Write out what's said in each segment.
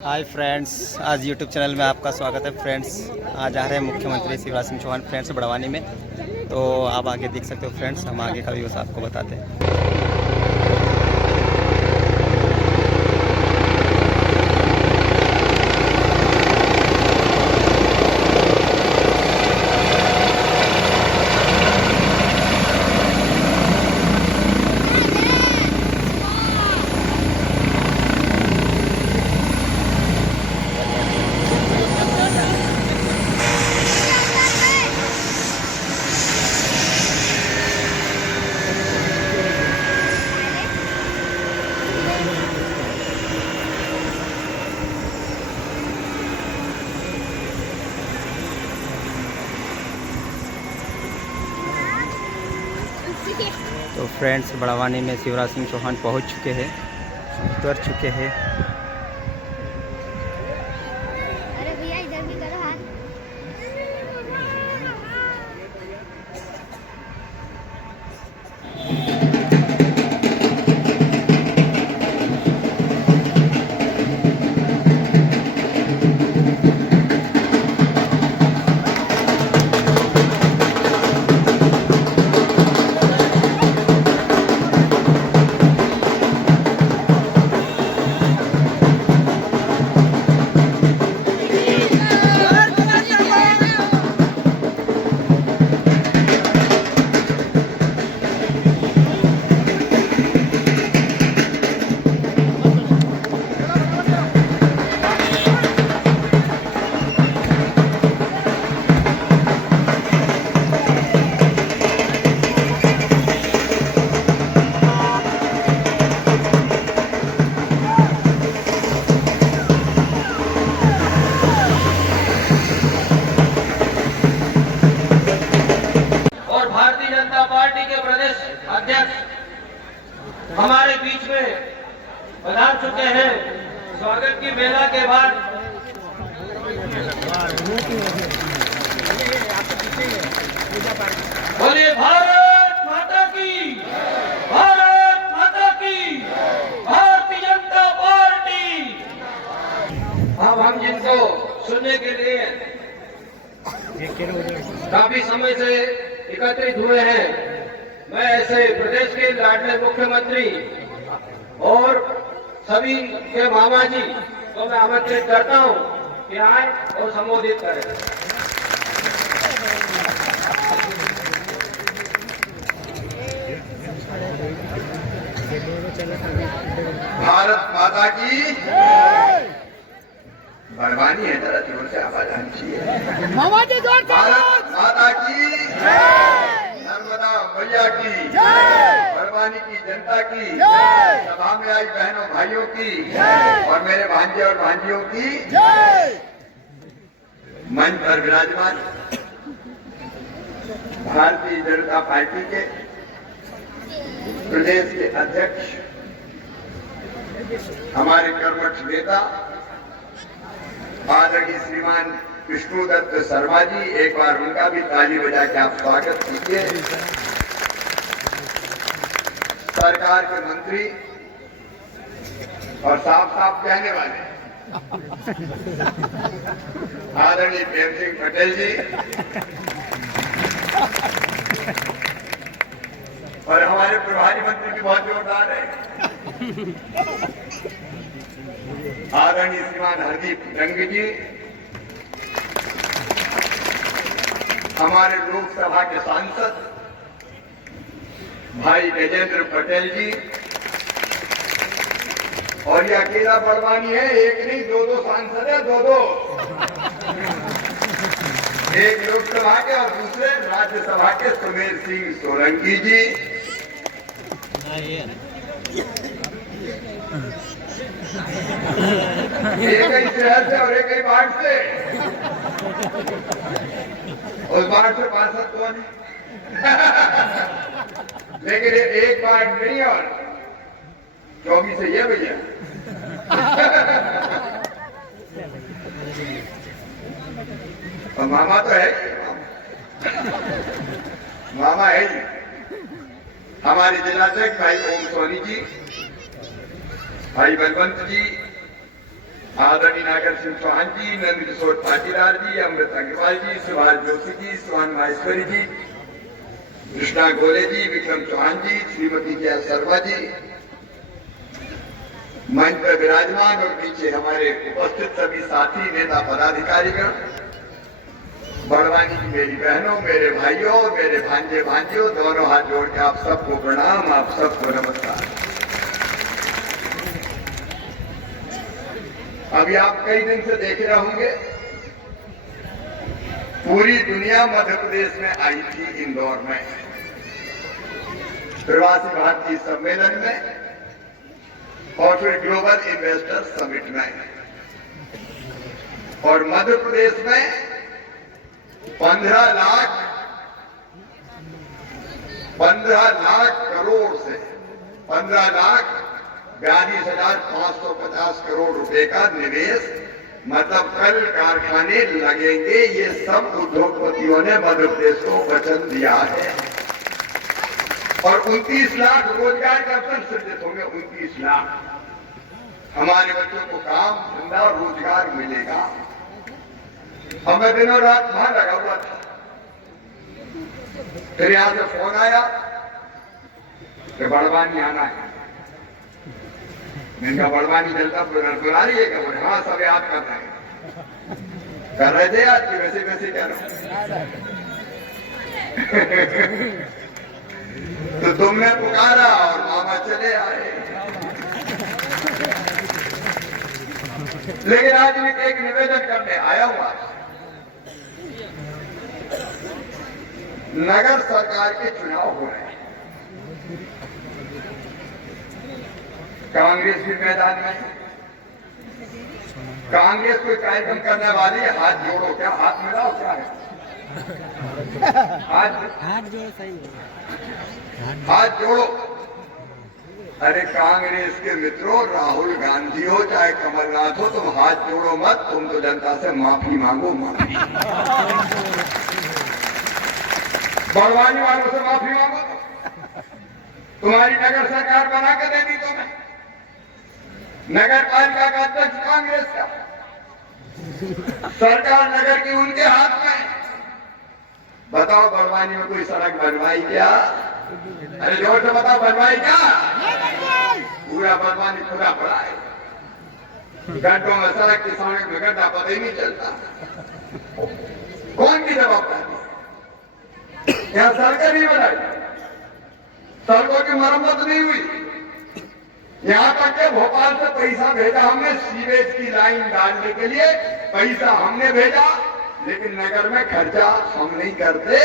Hi friends, आज YouTube channel में आपका स्वागत है। फ्रेंड्स, आज आ रहे हैं मुख्यमंत्री शिवराज सिंह चौहान फ्रेंड्स बड़वानी में। तो आप आगे देख सकते हो फ्रेंड्स, हम आगे का व्यूज़ आपको बताते हैं। तो फ्रेंड्स, बड़वानी में शिवराज सिंह चौहान पहुंच चुके हैं, उतर चुके हैं। अरे भैया इधर भी करो हाथ। पार्टी के प्रदेश अध्यक्ष हमारे बीच में पधार चुके हैं। स्वागत की बेला के बाद बोलिए भारत माता की, भारत माता की, भारतीय जनता पार्टी। अब हम जिनको सुनने के लिए काफी समय से एकत्रित हुए हैं, मैं ऐसे प्रदेश के लाडले मुख्यमंत्री और सभी के मामा जी को मैं आमंत्रित करता हूं कि आए और संबोधित करें। भारत माता की बड़वानी है, जरा जोर से आवाज आनी चाहिए। भारत माता की, नर्मदा मैया की, बड़वानी की जनता की, सभा में आई बहनों भाइयों की और मेरे भांजे और भांजियों की, मंच पर विराजमान भारतीय जनता पार्टी के प्रदेश के अध्यक्ष, हमारे कर्मठ नेता आदरणीय श्रीमान विष्णुदत्त शर्मा जी, एक बार उनका भी ताली बजा के आप स्वागत कीजिए। सरकार के मंत्री और साफ साफ कहने वाले आदरणीय प्रेम सिंह पटेल जी और हमारे प्रभारी मंत्री भी बहुत जोरदार है, आदरणीय श्रीमान हरदीप रंग जी, हमारे लोकसभा के सांसद भाई गजेंद्र पटेल जी, और ये अकेला बड़वानी है, एक नहीं दो सांसद है, दो एक लोकसभा के और दूसरे राज्यसभा के सुमेर सिंह सोलंकी जी, एक ही शहर से और एक ही वार्ड से, उस वार्ड से पार्षद कौन है? लेकिन एक वार्ड नहीं और 24 है ये भैया। और मामा तो है ही, मामा है ही। हमारे जिलाध्यक्ष भाई ओम सोनी जी, भाई बलवंत जी, आदरणीय नागर सिंह चौहान जी, नंद किशोर पाटीदार जी, अमृत अग्रवाल जी, सुभाष जोशी जी, सुहान माहेश्वरी जी, कृष्णा गोले जी, विक्रम चौहान जी, श्रीमती जया शर्मा जी, मंच पर विराजमान और नीचे हमारे उपस्थित सभी साथी नेता पदाधिकारीगण, बड़वानी की मेरी बहनों, मेरे भाइयों, मेरे भांजे भांजियों, दोनों हाथ जोड़ के आप सबको प्रणाम, आप सबको नमस्कार। अभी आप कई दिन से देख रहे होंगे, पूरी दुनिया मध्य प्रदेश में आई थी, इंदौर में प्रवासी भारतीय सम्मेलन में और फिर ग्लोबल इन्वेस्टर समिट में, और मध्य प्रदेश में 15 लाख करोड़ से 15,42,550 करोड़ रुपए का निवेश, मतलब कल कारखाने लगेंगे। ये सब उद्योगपतियों ने मध्य प्रदेश को वचन दिया है। और 29 लाख रोजगार के अवसर सृजित होंगे। 29 लाख हमारे बच्चों को काम, धंधा और रोजगार मिलेगा। हमें दिनों रात वहां लगा हुआ था, फिर यहां से फोन आया कि बड़वानी आना है। मैंने कहा बड़वानी जनता बुला रही है क्या? बोले हाँ, सब याद कर रहे हैं। कर रहे थे आज की वैसे वैसे क्या तो तुमने पुकारा और मामा चले आए। लेकिन आज मैं एक निवेदन करने आया हुआ, नगर सरकार के चुनाव हो रहे हैं, कांग्रेस भी मैदान में, कांग्रेस कोई कार्यक्रम करने वाली है, हाथ जोड़ो। क्या हाथ मिलाओ? क्या है हाथ जोड़ो? सही हाथ जोड़ो। अरे कांग्रेस के मित्रों, राहुल गांधी हो चाहे कमलनाथ हो, तुम हाथ जोड़ो मत, तुम तो जनता से माफी मांगो। माफी बड़वानी वालों से माफी मांगो। तुम्हारी नगर सरकार बना के दे दी तुम्हें, नगर पालिका का अध्यक्ष कांग्रेस का, सरकार नगर की उनके हाथ में। बताओ बड़वानी में कोई सड़क बनवाई क्या? अरे जोर से बताओ, बनवाई क्या? पूरा बड़वानी खुला पड़ा है, गड्ढों में सड़क की सड़क में गड्ढा पता ही नहीं चलता। कौन की जवाबदारी? क्या सड़कें नहीं बनाई? सड़कों की मरम्मत नहीं हुई। यहां तक के भोपाल से पैसा भेजा हमने सीवेज की लाइन डालने के लिए, पैसा हमने भेजा, लेकिन नगर में खर्चा हम नहीं करते,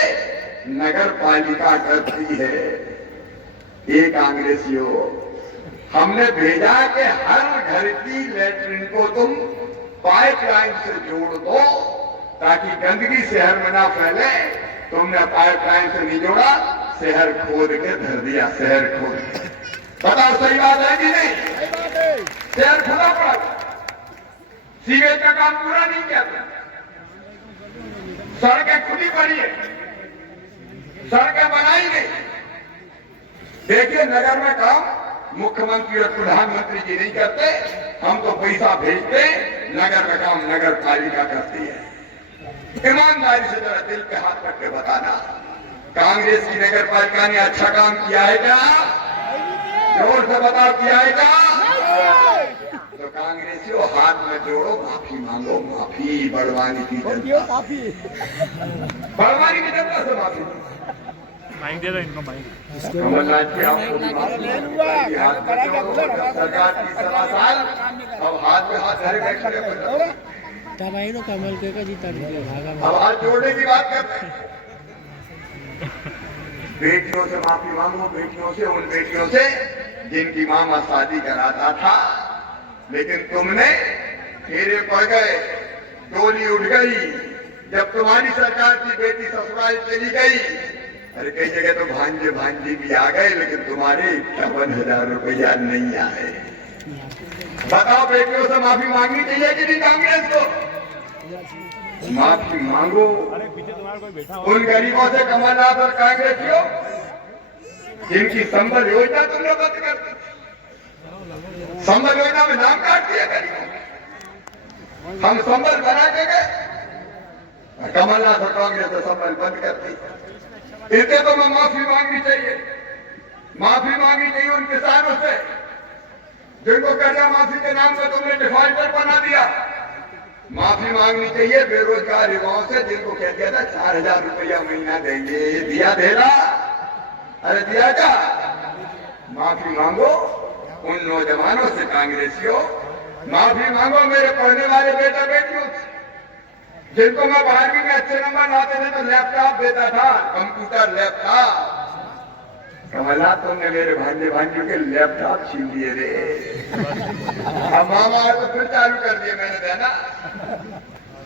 नगर पालिका करती है। ये कांग्रेसियों, हमने भेजा कि हर घर की लैट्रिन को तुम पाइपलाइन से जोड़ दो ताकि गंदगी शहर में ना फैले। तुमने पाइपलाइन से नहीं जोड़ा, शहर खोद के धर दिया, शहर खोद के। बताओ सही बात है कि नहीं? शहर खुला पड़ा, सीवेज का काम पूरा नहीं किया, सड़कें खुली पड़ी है, सड़कें बनाई नहीं। देखिए नगर में काम मुख्यमंत्री और प्रधानमंत्री जी नहीं करते, हम तो पैसा भेजते, नगर में काम नगर पालिका करती है। ईमानदारी से जरा दिल पे हाथ रख के बताना, कांग्रेस की नगर पालिका ने अच्छा काम किया है क्या? जोर से बताओ, किया है क्या? तो कांग्रेसियों हाथ में जोड़ो, माफी मांगो। माफी बड़वानी की जनता, बड़वानी की जनता से माफी। माइक दे दो इनको, माइक। कमलनाथ जी आपको सरकार की 7 साल, अब हाथ में हाथ धरे बैठे। कमल के जीता अब हाथ जोड़ने की बात करते हैं। बेटियों से माफी मांगो, बेटियों से, उन बेटियों से जिनकी मामा शादी कराता था, लेकिन तुमने फेरे पड़ गए, डोली उठ गई। जब तुम्हारी सरकार की बेटी ससुराल चली गई, अरे कई जगह तो भांजे भांजी भी आ गए, लेकिन तुम्हारे 51,000 रुपया नहीं आए। बताओ बेटियों से माफी मांगनी चाहिए कि नहीं कांग्रेस को? माफी मांगो उन गरीबों से, कमलनाथ और कांग्रेसियों जिनकी संबल योजना तुमने बंद कर दी। संबल योजना में नाम काट दिया गरीबों, हम संबल बना के गए, कमलनाथ और कांग्रेस ने संबल बंद कर दी। इनसे तो मैं माफी मांगनी चाहिए उन किसानों से जिनको कर्जा माफी के नाम पर तुमने डिफॉल्टर बना दिया। माफी मांगनी चाहिए बेरोजगार युवाओं से जिनको कह दिया था 4,000 रुपया महीना देंगे, दिया देगा? अरे दिया क्या? माफी मांगो उन नौजवानों से, कांग्रेसियों, माफी मांगो मेरे पढ़ने वाले बेटा बेटियों से जिनको मैं 12वीं में अच्छे नंबर लाते थे तो लैपटॉप देता था, कंप्यूटर लैपटॉप। कमलनाथ तुमने मेरे भांजे भांजियों के लैपटॉप छीन लिए रे। अब मामा तो फिर चालू कर दिए मैंने देना।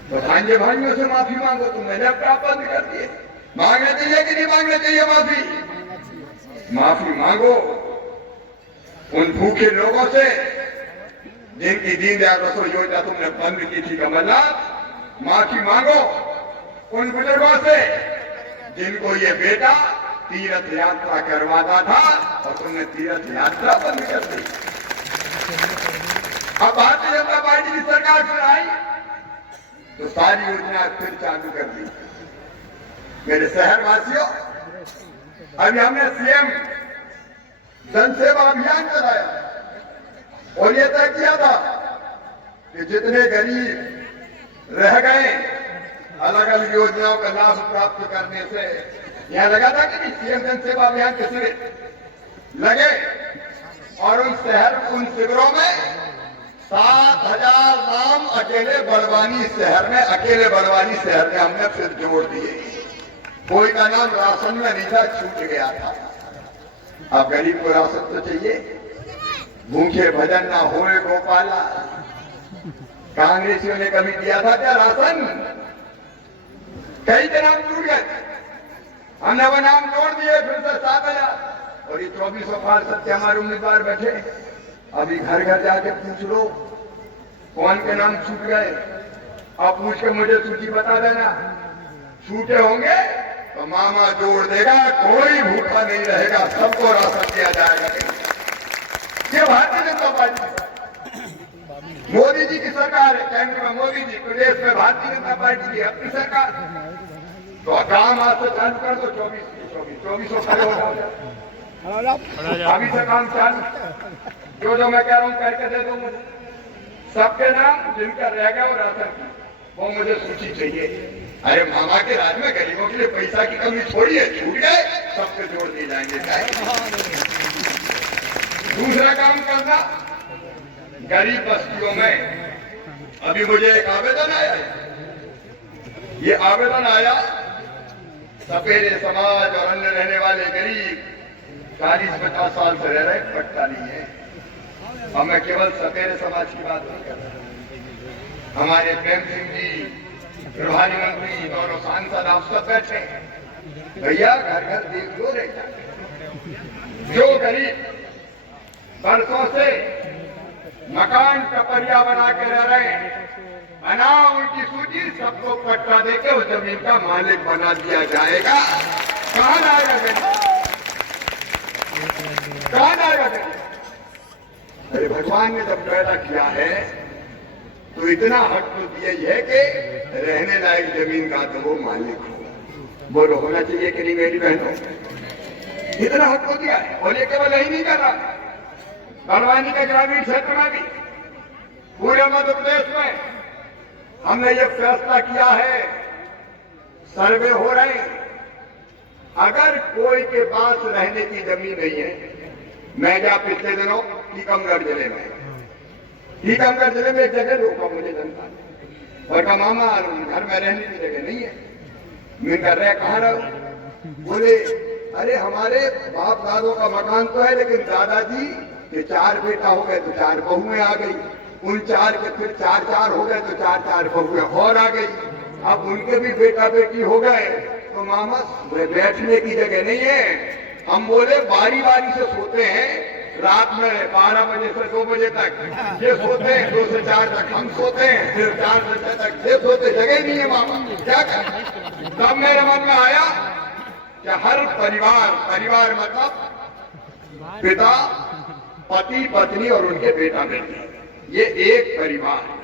तो भांजे भांजियों से माफी मांगो, तुमने लैपटॉप बंद कर दिए। मांगना चाहिए कि नहीं मांगना चाहिए माफी? माफी मांगो उन भूखे लोगों से जिनकी दीनदयाल रसोई योजना तुमने बंद की थी कमलनाथ। माफी मांगो उन बुजुर्गों से जिनको ये बेटा तीर्थ यात्रा करवाता था और तुमने तीर्थ यात्रा बंद कर दी। अब भारतीय जनता पार्टी की सरकार फिर आई तो सारी योजना फिर चालू कर दी। मेरे शहरवासियों, अभी हमने सीएम जन सेवा अभियान चलाया और यह तय किया था कि जितने गरीब रह गए अलग अलग योजनाओं का लाभ प्राप्त करने से, यहां लगा था कि सीएम जन सेवा अभियान के शिविर लगे और उन शिविरों में 7,000 नाम अकेले बड़वानी शहर में हमने फिर जोड़ दिए। कोई का नाम राशन में नहीं था, छूट गया था। अब गरीब को राशन तो चाहिए, भूखे भजन ना होए गोपाला। कांग्रेसियों ने कभी दिया था क्या राशन? कई के नाम छूट गए, हमने वो नाम जोड़ दिए फिर से 7,000। और ये 2400 पार्षद के हमारे उम्मीदवार बैठे, अभी घर घर जाके पूछ लो कौन के नाम छूट गए। अब पूछ के मुझे सूची बता देना। छूटे होंगे तो मामा जोड़ देगा, कोई भूखा नहीं रहेगा, सबको राशन दिया जाएगा। ये भारतीय जनता पार्टी, मोदी जी की सरकार है। केंद्र में मोदी जी, प्रदेश में भारतीय जनता पार्टी की अपनी सरकार। तो काम आज से चालू कर दो, 2400 खड़े हो जाओ। अभी से काम चालू, जो मैं कह रहा हूं करके दे दो मुझे। सबके नाम जिनका रह गया वो राशन की, वो मुझे सूची चाहिए। अरे मामा के राज में गरीबों के लिए पैसा की कमी थोड़ी है, छूट गए सबके जोड़ दिए जाएंगे। दूसरा काम करना, गरीब बस्तियों में अभी मुझे एक आवेदन आया है। ये आवेदन आया, सपेरे समाज और अन्य रहने वाले गरीब 40-50 साल से रह रहे, पट्टा नहीं है। अब मैं केवल सपेरे समाज की बात नहीं कर रहा। हमारे प्रेम सिंह जी प्रभारी मंत्री, दोनों सांसद, आप सब बैठे, भैया घर घर देख लो रह जाते। जो गरीब बरसों से मकान टपरिया बना के रह रहे हैं, बना उनकी सूची, सबको पट्टा देके उस जमीन का मालिक बना दिया जाएगा। कहां जाएगा कहां जाएगा? अरे भगवान ने जब पैदा किया है तो इतना हक तो दिया ही है कि रहने लायक जमीन का तो वो मालिक हो। बोलो होना चाहिए कि नहीं मेरी बहनों? इतना हक तो दिया है। और ये केवल यही नहीं कर रहा, बड़वानी के ग्रामीण क्षेत्र में भी, पूरे मध्य प्रदेश में हमने ये फैसला किया है, सर्वे हो रहे हैं। अगर कोई के पास रहने की जमीन नहीं है, मैं गया पिछले दिनों टीकमगढ़ जिले में, टीकमगढ़ जिले में एक जगह रोका मुझे जनता ने और कहा मामा घर में रहने की जगह नहीं है। मैं कर रहे कहाँ रहो? बोले अरे हमारे बाप दादों का मकान तो है, लेकिन दादाजी के 4 बेटा हो गए तो 4 बहुएं आ गई, उन 4 के फिर 4 हो गए तो 4 बहुएं और आ गई। अब उनके भी बेटा बेटी हो गए तो मामा बैठने की जगह नहीं है। हम बोले बारी बारी से सोते हैं, रात में 12 बजे से 2 बजे तक ये सोते हैं, 2 से 4 तक हम सोते हैं, फिर 4 से 6 तक ये सोते, जगह नहीं है मामा, क्या करें? तब मेरे मन में आया कि हर परिवार मतलब पिता, पति, पत्नी और उनके बेटा बेटी, ये एक परिवार है।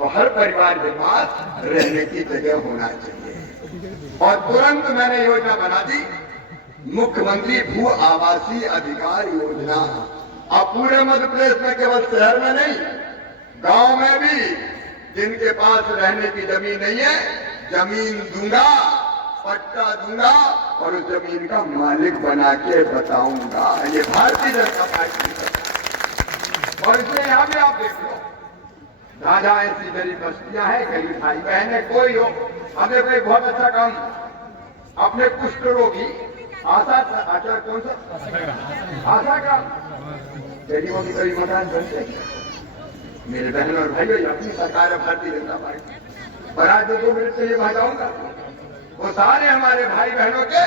तो हर परिवार के पास रहने की जगह होना चाहिए। और तुरंत मैंने योजना बना दी, मुख्यमंत्री भू आवासीय अधिकार योजना। अब पूरे मध्य प्रदेश में केवल शहर में नहीं, गांव में भी जिनके पास रहने की जमीन नहीं है, जमीन दूंगा, पट्टा दूंगा और उस जमीन का मालिक बना के बताऊंगा। ये भारतीय जनता पार्टी है। और इसमें यहां भी आप देख लो, राजा ऐसी गरीब बस्तियां हैं, गरीब भाई बहन है, कोई हो, हमें कोई बहुत अच्छा काम, अपने कुष्ठ रोगी आशा कौन सा आशा का गरीबों की कभी मकान बनते। मेरे बहन और भाइयों, अपनी सरकार है भारतीय जनता पार्टी, पर आज 2 मिनट के लिए बहलाऊंगा, वो सारे हमारे भाई बहनों के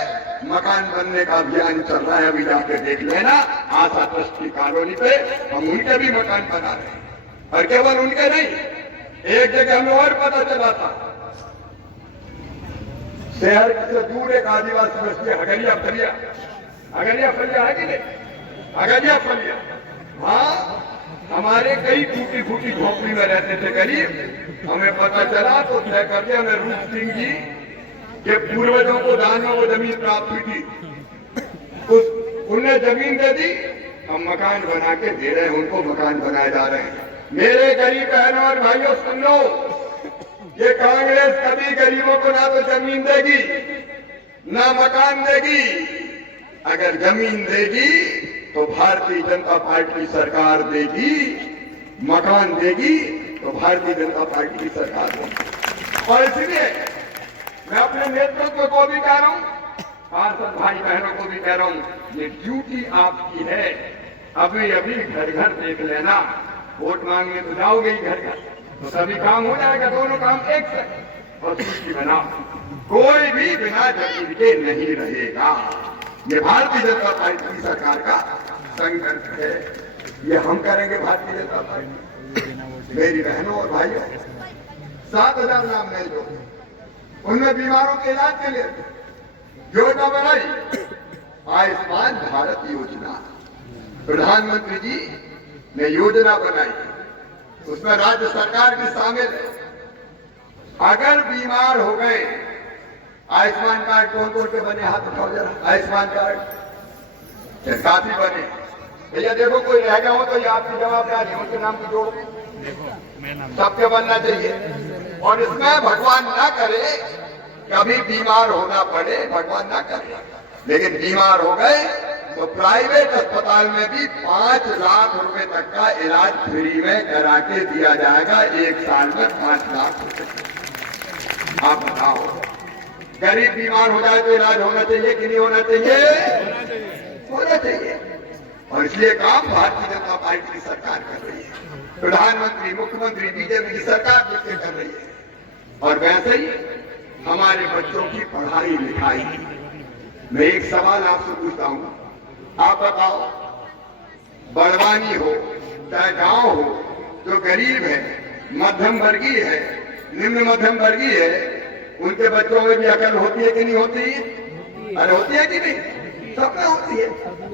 मकान बनने का अभियान चल रहा है। अभी जाके देख लेना, आशा ट्रस्ट की कॉलोनी पे हम उनके भी मकान बना रहे हैं। और केवल उनके नहीं, एक जगह हमें और पता चला था, शहर से दूर एक आदिवासी बस्ती अगलिया फलिया है कि नहीं, अगलिया फलिया, वहां हमारे कई टूटी फूटी झोपड़ी में रहते थे गरीब। हमें पता चला तो तय कर दिया, हमें रूप सिंह जी के पूर्वजों को दान में वो जमीन प्राप्त हुई थी, उन्हें जमीन दे दी, हम मकान बना के दे रहे हैं, उनको मकान बनाए जा रहे हैं। मेरे गरीब बहनों और भाइयों सुन लो, ये कांग्रेस कभी गरीबों को ना तो जमीन देगी ना मकान देगी। अगर जमीन देगी तो भारतीय जनता पार्टी सरकार देगी, मकान देगी तो भारतीय जनता पार्टी की सरकार देगी। और इसलिए मैं अपने नेतृत्व को भी कह रहा हूं, पार्षद भाई बहनों को भी कह रहा हूं, ये ड्यूटी आपकी है। अभी अभी घर घर देख लेना, वोट मांगने तो जाओगे ही घर घर, तो सभी काम हो जाएगा, दोनों काम एक साथ। और सूची बनाओ, कोई भी बिना जमीन के नहीं रहेगा। ये भारतीय जनता पार्टी की सरकार का संकल्प है, ये हम करेंगे भारतीय जनता पार्टी। मेरी बहनों और भाइयों, 7,000 नाम नहीं दो, उनमें बीमारों के इलाज के लिए योजना बनाई, आयुष्मान भारत योजना। प्रधानमंत्री जी ने योजना बनाई, उसमें राज्य सरकार भी शामिल है। अगर बीमार हो गए, आयुष्मान कार्ड कौन कौन के बने, हाथ उठाओ जरा। आयुष्मान कार्ड काफी बने भैया, देखो कोई रह गया हो तो ये आपकी जवाबदारी है, उनके नाम की जोड़ सबके बनना चाहिए। और इसमें भगवान ना करे कभी बीमार होना पड़े, भगवान ना करे, लेकिन बीमार हो गए तो प्राइवेट अस्पताल में भी 5 लाख रुपए तक का इलाज फ्री में करा के दिया जाएगा। 1 साल में 5 लाख रुपए। आप बताओ, गरीब बीमार हो जाए तो इलाज होना चाहिए कि नहीं होना चाहिए? होना चाहिए। और इसलिए काम भारतीय जनता पार्टी की सरकार कर रही है, प्रधानमंत्री मुख्यमंत्री बीजेपी की सरकार मिलकर कर रही है। और वैसे ही हमारे बच्चों की पढ़ाई लिखाई। मैं एक सवाल आपसे पूछता हूं, आप बताओ, बड़वानी हो चाहे गांव हो, जो गरीब है, मध्यम वर्गीय है, निम्न मध्यम वर्गीय है, उनके बच्चों में भी अकल होती है कि नहीं होती? अरे होती है कि नहीं? सब में होती है।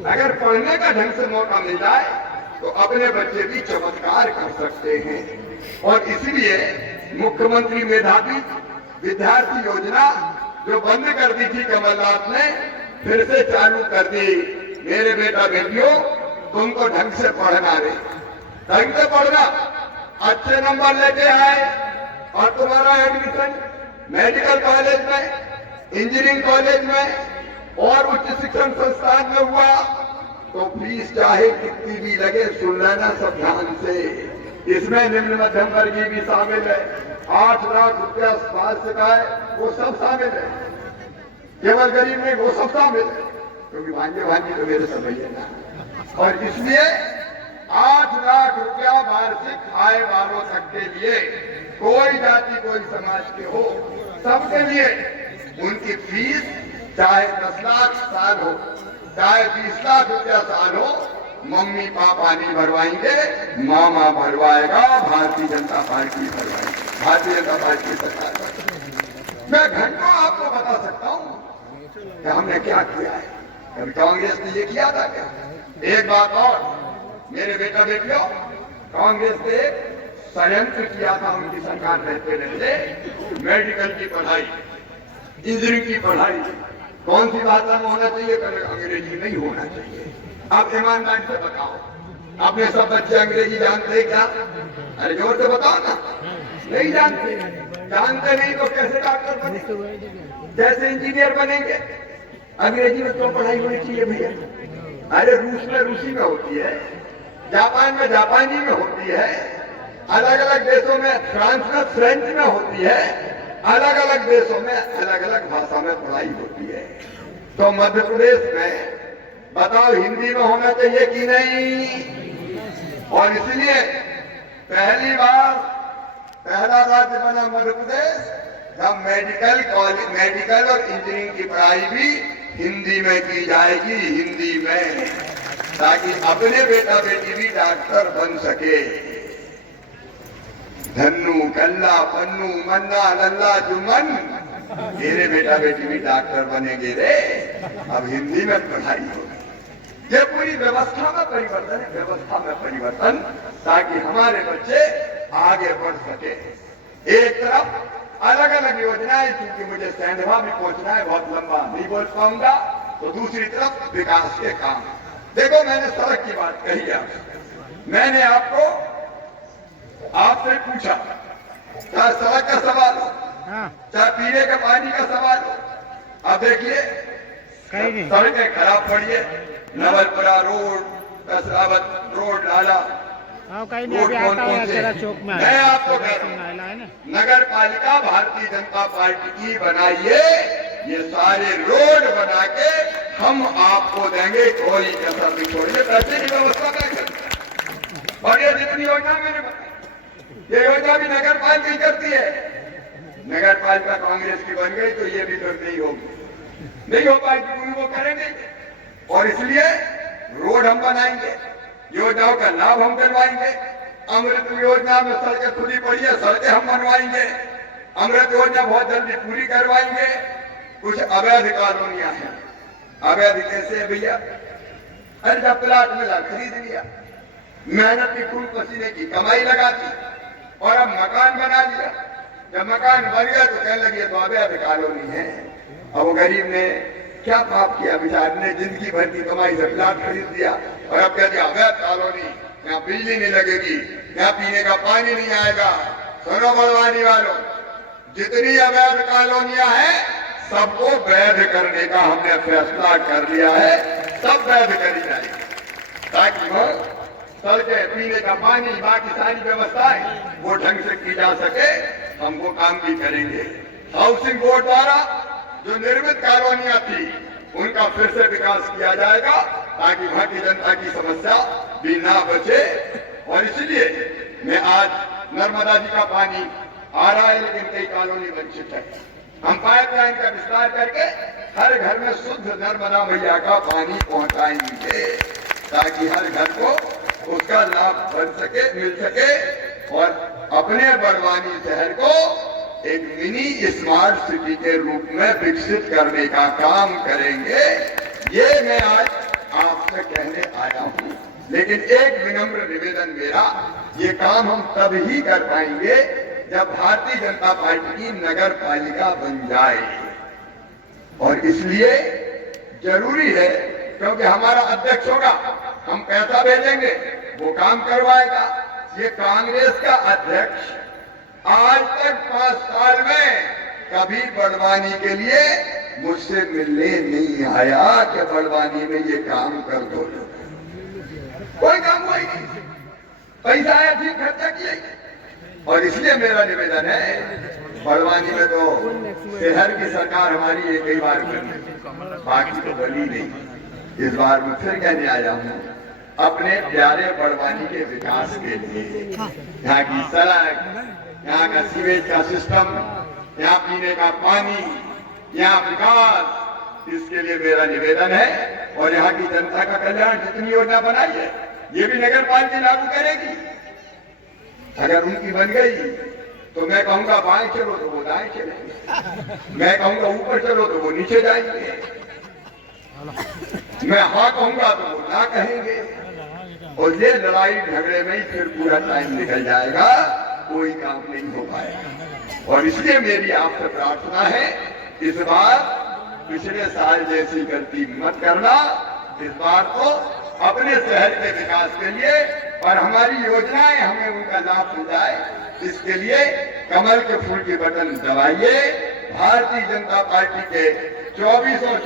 अगर पढ़ने का ढंग से मौका मिल जाए तो अपने बच्चे भी चमत्कार कर सकते हैं। और इसलिए मुख्यमंत्री मेधावी विद्यार्थी योजना जो बंद कर दी थी कमलनाथ ने, फिर से चालू कर दी। मेरे बेटा बेटियों, तुमको ढंग से पढ़ना रे, ढंग से पढ़ना, अच्छे नंबर लेके आए और तुम्हारा एडमिशन मेडिकल कॉलेज में, इंजीनियरिंग कॉलेज में और उच्च शिक्षण संस्थान में हुआ तो फीस चाहे कितनी भी लगे, सुन लेना सब ध्यान से। इसमें निम्न मध्यम वर्गीय भी शामिल है, 8 लाख रुपया स्वास्थ्य का है, वो सब शामिल है। केवल गरीब नहीं, वो सब शामिल है, क्योंकि भांजे तो मेरे सब है ना। और इसलिए 8 लाख रुपया वार्षिक आय वालों तक के लिए, कोई जाति कोई समाज के हो, सबके लिए उनकी फीस चाहे 10 लाख साल हो, चाहे 20 लाख रुपया साल हो, मम्मी पापा नहीं भरवाएंगे, मामा भरवाएगा, भारतीय जनता पार्टी भरवाएगी, भारतीय जनता पार्टी सरकार। मैं घंटों आपको बता सकता हूं कि हमने क्या किया है। कभी कांग्रेस ने ये किया था क्या? एक बात और, मेरे बेटा बेटियों, कांग्रेस ने षड्यंत्र किया था उनकी सरकार रहते रहते। मेडिकल की पढ़ाई, इंजीनियरिंग की पढ़ाई कौन सी भाषा में होना चाहिए? अंग्रेजी नहीं होना चाहिए। आप ईमानदारी से बताओ, आपने सब बच्चे अंग्रेजी जानते हैं क्या? अरे जोर से बताओ ना। नहीं जानते। जानते नहीं तो कैसे डॉक्टर बनेंगे, कैसे इंजीनियर बनेंगे? अंग्रेजी में क्यों पढ़ाई होनी चाहिए भैया? अरे रूस में रूसी में होती है, जापान में जापानी में होती है, अलग अलग देशों में, फ्रांस में फ्रेंच में होती है, अलग अलग देशों में अलग अलग भाषा में पढ़ाई होती है। तो मध्य प्रदेश में बताओ हिंदी में होना चाहिए कि नहीं? और इसलिए पहली बार पहला राज्य बना मध्य प्रदेश जब मेडिकल और इंजीनियरिंग की पढ़ाई भी हिंदी में की जाएगी, हिंदी में, ताकि अपने बेटा बेटी भी डॉक्टर बन सके। धन्नू कल्ला पन्नू मन्ना लल्ला जुमन, मेरे बेटा बेटी भी डॉक्टर बनेंगे रे। अब हिंदी में पढ़ाई होगी। ये पूरी व्यवस्था में परिवर्तन है, व्यवस्था में परिवर्तन, ताकि हमारे बच्चे आगे बढ़ सके। एक तरफ अलग अलग योजनाएं, क्योंकि मुझे सैंधवा भी पहुंचना है, बहुत लंबा नहीं बोल पाऊंगा, तो दूसरी तरफ विकास के काम। देखो मैंने सड़क की बात कही आपसे, मैंने आपसे पूछा, चाहे सड़क का सवाल हो, चाहे पीने का पानी का सवाल हो। अब देखिए सड़कें खराब पड़ी है, नवलपुरा रोड, कसरावत रोड, लाला रोड, कौन कौन से? मैं आपको कह रहा हूं, नगर पालिका भारतीय जनता पार्टी की बनाइए, ये सारे रोड बना के हम आपको देंगे, कोई कसर नहीं छोड़िए। पैसे की व्यवस्था मैं करूंगा। और ये जितनी योजना मैंने बताई, ये योजना भी नगर पालिका ही करती है। नगर पालिका कांग्रेस की बन गई तो ये भी तो नहीं होगी, नहीं हो पाएगी, पूरी वो करेंगे। और इसलिए रोड हम बनाएंगे, योजनाओं का लाभ हम दिलवाएंगे। अमृत योजना में सड़कें खुली पड़ी है, सड़कें हम बनवाएंगे। अमृत योजना बहुत जल्दी पूरी करवाएंगे। कुछ अवैध कॉलोनियां हैं, अवैध कैसे है भैया? अरे जब प्लाट मिला खरीद लिया, मेहनत की खून पसीने की कमाई लगा दी और अब मकान बना लिया। जब मकान बन गया तो कहने लगी तो अवैध कॉलोनी है। अब वो गरीब ने क्या पाप किया? बेचारे ने जिंदगी भर की कमाई से प्लाट खरीद दिया और अब कहते अवैध कॉलोनी, यहाँ बिजली नहीं लगेगी, यहाँ पीने का पानी नहीं आएगा। सुनो बड़वानी वालों, जितनी अवैध कॉलोनियां हैं सबको वैध करने का हमने फैसला कर लिया है। सब वैध करी जाएगी ताकि वो सड़कें, पीने का पानी, बाकी सारी व्यवस्थाएं वो ढंग से की जा सके। हम वो काम भी करेंगे। हाउसिंग बोर्ड द्वारा जो निर्मित कॉलोनियां थी उनका फिर से विकास किया जाएगा ताकि वहां की जनता की समस्या भी ना बचे। और इसलिए मैं आज नर्मदा जी का पानी आ रहा है लेकिन कई कॉलोनी वंचित है। हम पाइपलाइन का विस्तार करके हर घर में शुद्ध नर्मदा मैया का पानी पहुंचाएंगे ताकि हर घर को उसका लाभ बन सके, मिल सके और अपने बड़वानी शहर को एक मिनी स्मार्ट सिटी के रूप में विकसित करने का काम करेंगे। ये मैं आज आपसे कहने आया हूं। लेकिन एक विनम्र निवेदन मेरा, ये काम हम तब ही कर पाएंगे जब भारतीय जनता पार्टी की नगर पालिका बन जाए। और इसलिए जरूरी है, क्योंकि हमारा अध्यक्ष होगा, हम पैसा भेजेंगे, वो काम करवाएगा। ये कांग्रेस का अध्यक्ष आज तक 5 साल में कभी बड़वानी के लिए मुझसे मिलने नहीं आया कि बड़वानी में ये काम कर दो। कोई काम हुआ ही नहीं, पैसा आया ठीक खर्चा किया। और इसलिए मेरा निवेदन है, बड़वानी में तो शहर की सरकार हमारी एक ही बार बनी, बाकी तो बनी नहीं। इस बार मैं फिर कहने आया हूँ अपने प्यारे बड़वानी के विकास के लिए, यहाँ की सड़क, यहाँ का सीवेज का सिस्टम, यहाँ पीने का पानी, यहाँ विकास, इसके लिए मेरा निवेदन है। और यहाँ की जनता का कल्याण, जितनी योजना बनाई है ये भी नगर पालिका लागू करेगी। अगर उनकी बन गई तो मैं कहूंगा बाएं चलो तो वो दाएं चलेंगे, मैं कहूंगा ऊपर चलो तो वो नीचे जाएंगे, मैं हाँ कहूंगा तो वो ना कहेंगे। और ये लड़ाई झगड़े में ही फिर पूरा टाइम निकल जाएगा, कोई काम नहीं हो पाएगा। और इसलिए मेरी आपसे प्रार्थना है, इस बार पिछले साल जैसी गलती मत करना। इस बार तो अपने शहर के विकास के लिए और हमारी योजनाएं हमें उनका लाभ मिल जाए, इसके लिए कमल के फूल की बटन दबाइए। भारतीय जनता पार्टी के 24 और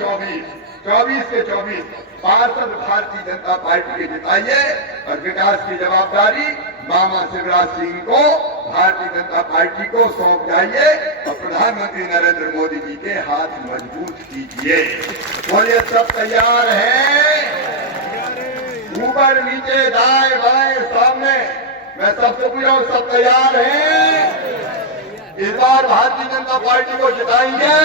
24 के 24 पार्षद भारतीय जनता पार्टी के जिताइए और विकास की जवाबदारी मामा शिवराज सिंह को, भारतीय जनता पार्टी को सौंप जाइए और प्रधानमंत्री नरेंद्र मोदी जी के हाथ मजबूत कीजिए। बोलिए सब तैयार हैं? ऊपर नीचे दाएं बाएं सामने, मैं सबसे पूछा हूं, सब तैयार हैं? इस बार भारतीय जनता पार्टी को जिताएंगे,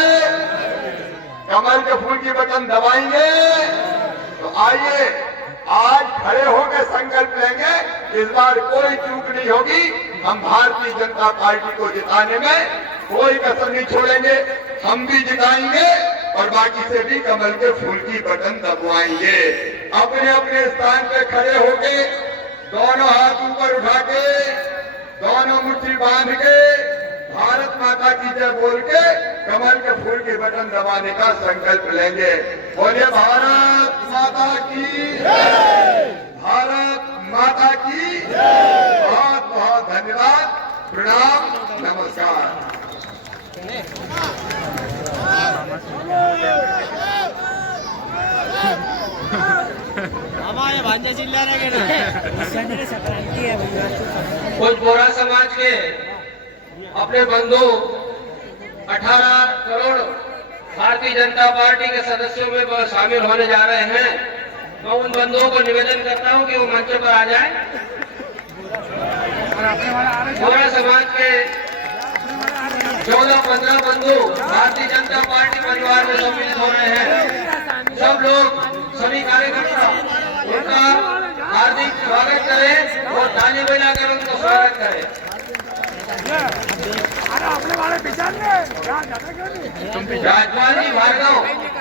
कमल के फूल की बटन दबाएंगे। तो आइए आज खड़े होकर संकल्प लेंगे, इस बार कोई चूक नहीं होगी। हम भारतीय जनता पार्टी को जिताने में कोई कसर नहीं छोड़ेंगे, हम भी जिताएंगे और बाकी से भी कमल के फूल की बटन दबवाएंगे। अपने अपने स्थान पे खड़े होके, दोनों हाथ ऊपर उठा के, दोनों मुट्ठी बांध के, भारत माता की जय बोल के कमल के फूल के बटन दबाने का संकल्प लेंगे। बोलिए भारत माता की जय, भारत माता की जय। बहुत बहुत धन्यवाद, प्रणाम, नमस्कार। हमारे भांजा जिला संक्रांति है कुछ बोरा समाज के अपने बंधु 18 करोड़ भारतीय जनता पार्टी के सदस्यों में शामिल होने जा रहे हैं। मैं उन बंधुओं को निवेदन करता हूं कि वो मंच पर आ जाएं। बोरा समाज के 14-15 बंधु भारतीय जनता पार्टी परिवार में सम्मिलित हो रहे हैं। सब लोग, सभी कार्यकर्ता उनका हार्दिक स्वागत करें और ताली बजाकर उनको स्वागत करें। राजपाल जी भार्गव,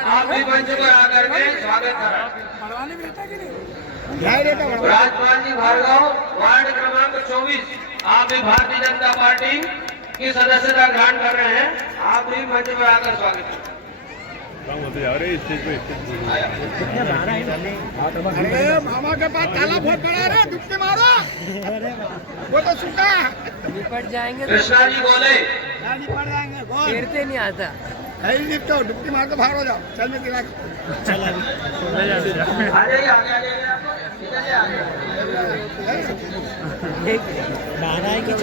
आप भी मंच पर आकर के स्वागत करें। राजपाल जी भार्गव, वार्ड क्रमांक 24, आप भी भारतीय जनता पार्टी की सदस्यता ग्रहण कर रहे हैं, आप भी मंच पर आकर स्वागत करें। मामा के पास ताला बहुत बड़ा है, दुक्के मारो, वो तो सूखा निपट जाएंगे। कृष्णा जी बोले, निपट जाएंगे, खेलते नहीं आता। नहीं निपटो, डुबकी मार के बाहर हो जाओ। चल मैं दिला चला आ जाइए, आगे बारह की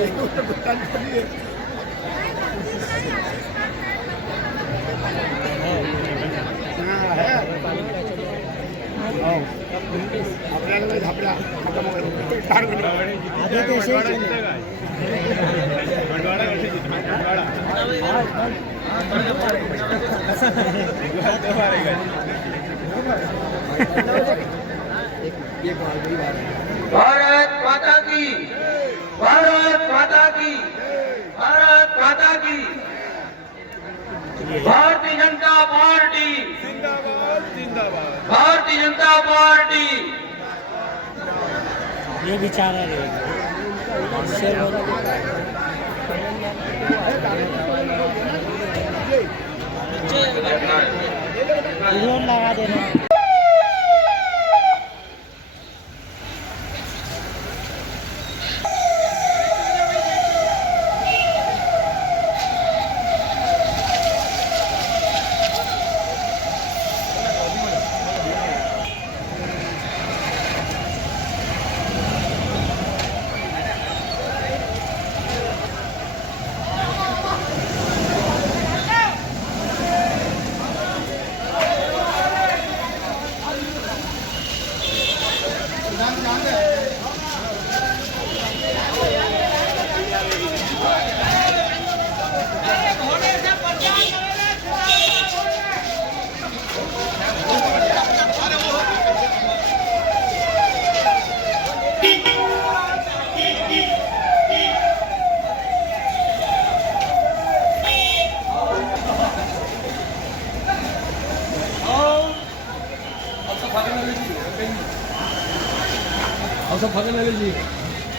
आपल्याला झापला आधे तो ऐसे ही चले। भारत माता की, भारत माता की, भारत माता की। Bharatiya Janata party Bharatiya Janata party. ये बेचारा रहेगा। लगा देना। फगन जी